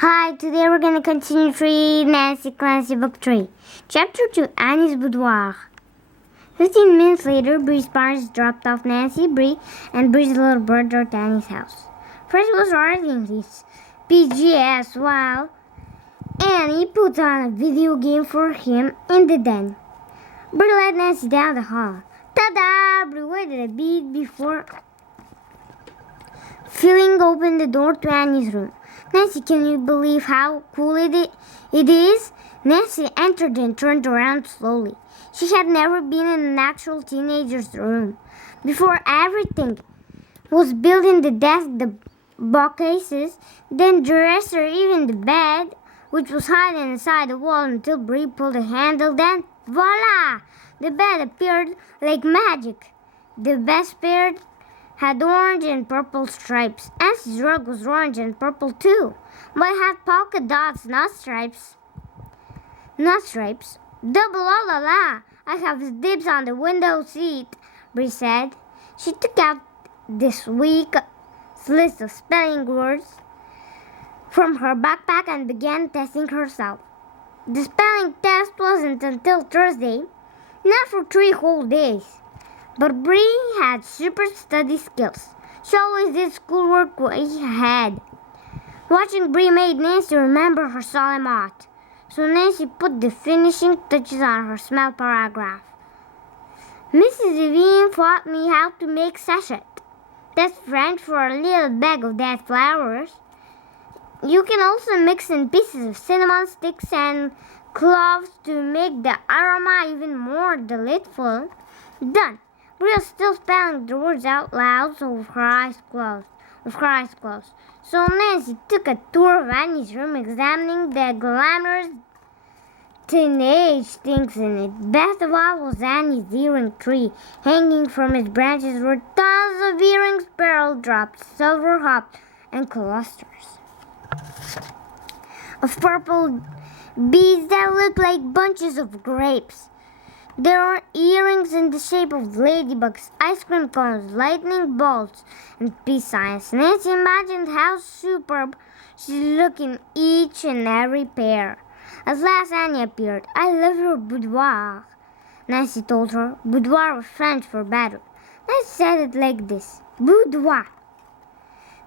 Hi, today we're going to continue to read Nancy Clancy Book 3, Chapter 2, Annie's Boudoir. 15 minutes later, Bree's parents dropped off Nancy, Bree, and Bree's little brother at Annie's house. Fred was writing his PGS while Annie put on a video game for him in the den. Bree led Nancy down the hall. Ta-da! Bree waited a bit before feeling open the door to Annie's room. Nancy, can you believe how cool it is? Nancy entered and turned around slowly. She had never been in an actual teenager's room. Before, everything was built in the desk, the bookcases, then the dresser, even the bed, which was hiding inside the wall until Bree pulled a handle. Then, voila! The bed appeared like magic. The bed had orange and purple stripes. Nancy's rug was orange and purple too, but it had polka dots, not stripes. Not stripes. Double la la la! I have dibs on the window seat, Bree said. She took out this week's list of spelling words from her backpack and began testing herself. The spelling test wasn't until Thursday, not for 3 whole days. But Bree had super study skills. She always did schoolwork way ahead. Watching Bree made Nancy remember her solemn oath. So Nancy put the finishing touches on her small paragraph. Mrs. Devine taught me how to make sachet. That's French for a little bag of dead flowers. You can also mix in pieces of cinnamon sticks and cloves to make the aroma even more delightful. Done. Bree was still spelling the words out loud, so with her eyes closed. So Nancy took a tour of Annie's room, examining the glamorous teenage things in it. Best of all was Annie's earring tree. Hanging from its branches were tons of earrings, pearl drops, silver hops, and clusters of purple beads that looked like bunches of grapes. There were earrings in the shape of ladybugs, ice cream cones, lightning bolts, and peace signs. Nancy imagined how superb she looked in each and every pair. At last Annie appeared. I love your boudoir, Nancy told her. Boudoir was French for bedroom. Nancy said it like this, boudoir.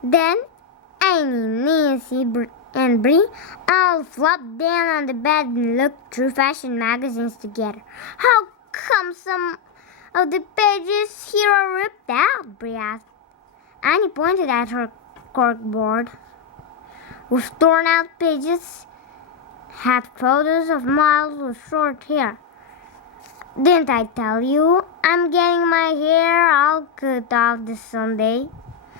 Then Annie, Nancy, and Bree all flopped down on the bed and looked through fashion magazines together. How come some of the pages here are ripped out? Bree asked. Annie pointed at her corkboard. With torn out pages had photos of models with short hair. Didn't I tell you? I'm getting my hair all cut off this Sunday.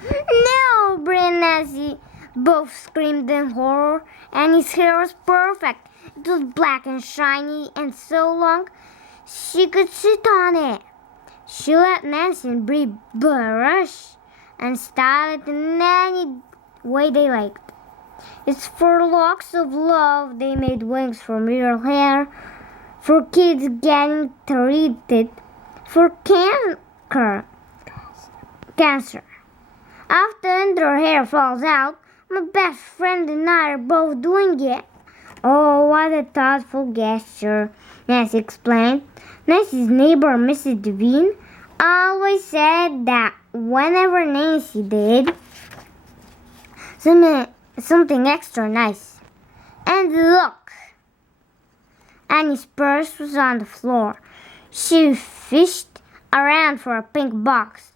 No, Bree and Nancy both screamed in horror. Annie's hair was perfect. It was black and shiny and so long she could sit on it. She let Nancy and Bree brush and style it in any way they liked. It's for locks of love. They made wings from real hair, for kids getting treated for cancer. Often their hair falls out. My best friend and I are both doing it. Oh, what a thoughtful gesture, Nancy explained. Nancy's neighbor, Mrs. Devine, always said that whenever Nancy did something extra nice. And look! Annie's purse was on the floor. She fished around for a pink box.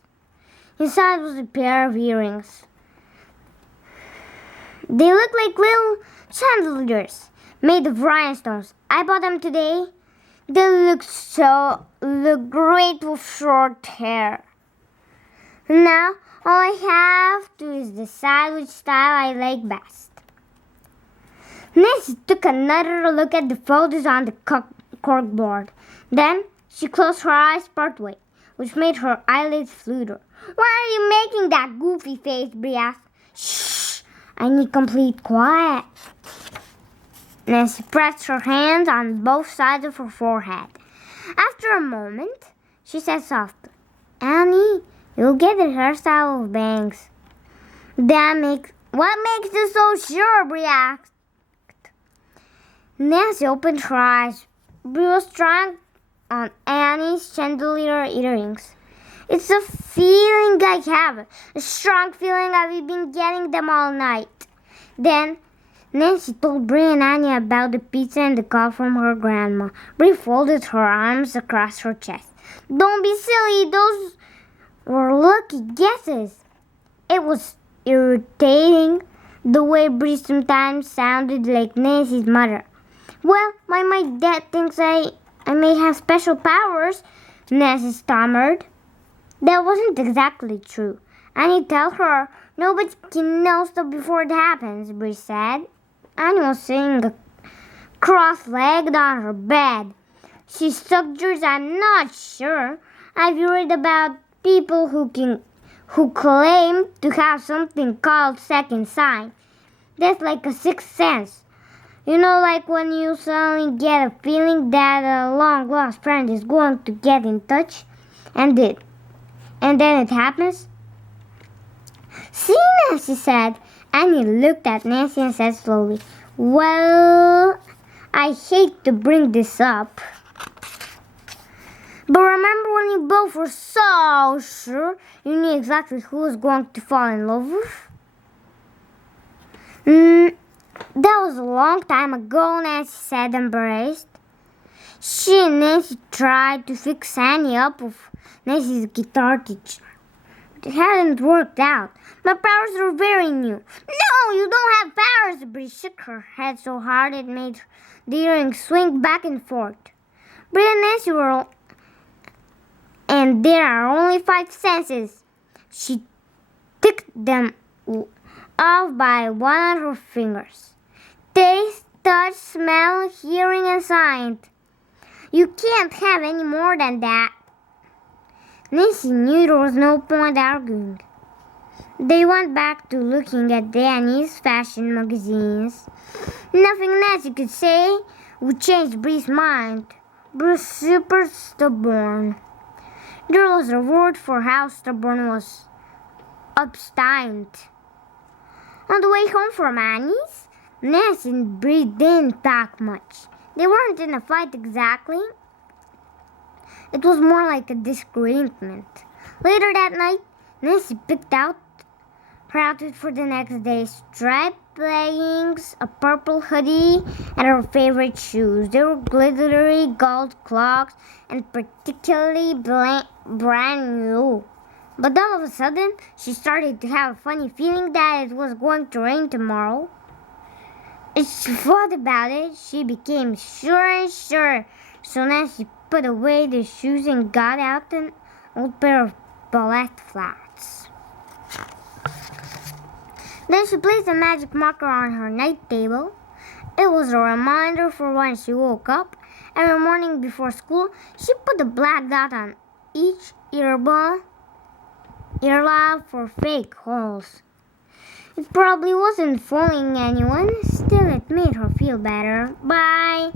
Inside was a pair of earrings. They look like little chandeliers made of rhinestones. I bought them today. They look great with short hair. Now all I have to is decide which style I like best. Nancy took another look at the photos on the corkboard. Then she closed her eyes partway, which made her eyelids flutter. Why are you making that goofy face? Bree asked. Shh! I need complete quiet. Nancy pressed her hands on both sides of her forehead. After a moment, she said softly, Annie, you'll get a hairstyle of bangs. That What makes you so sure? Bree asked. Nancy opened her eyes. Bree was trying on Annie's chandelier earrings. It's a feeling I have, a strong feeling I've been getting them all night. Then Nancy told Bree and Annie about the pizza and the call from her grandma. Bree folded her arms across her chest. Don't be silly, those were lucky guesses. It was irritating the way Bree sometimes sounded like Nancy's mother. Well, my dad thinks I may have special powers, Nancy stammered. That wasn't exactly true. Annie told her nobody can know stuff before it happens, Bree said. Annie was sitting cross-legged on her bed. She sucked yours, I'm not sure. I've read about people who claim to have something called second sight. That's like a sixth sense. You know, like when you suddenly get a feeling that a long-lost friend is going to get in touch, and then it happens. See, Nancy said. Annie looked at Nancy and said slowly, well, I hate to bring this up, but remember when you both were so sure you knew exactly who was going to fall in love with? That was a long time ago, Nancy said, embarrassed. She and Nancy tried to fix Annie up with Nancy's guitar teacher. It hadn't worked out. My powers are very new. No, you don't have powers! Bree shook her head so hard it made the earrings swing back and forth. Bree and Nancy were... And there are only 5 senses. She ticked them off by one of her fingers. Taste, touch, smell, hearing, and sight. You can't have any more than that. Nancy knew there was no point arguing. They went back to looking at Danny's fashion magazines. Nothing Nancy could say would change Bree's mind. Bree was super stubborn. There was a word for how stubborn was. Obstinate. On the way home from Annie's, Nancy and Bree didn't talk much. They weren't in a fight exactly. It was more like a disagreement. Later that night, Nancy picked out her outfit for the next day. Striped leggings, a purple hoodie, and her favorite shoes. They were glittery gold clogs and particularly brand new. But all of a sudden, she started to have a funny feeling that it was going to rain tomorrow. As she thought about it, she became sure and sure. So Nancy put away the shoes and got out an old pair of ballet flats. Then she placed a magic marker on her night table. It was a reminder for when she woke up. Every morning before school, she put a black dot on each earlobe for fake holes. It probably wasn't fooling anyone, still it made her feel better. Bye!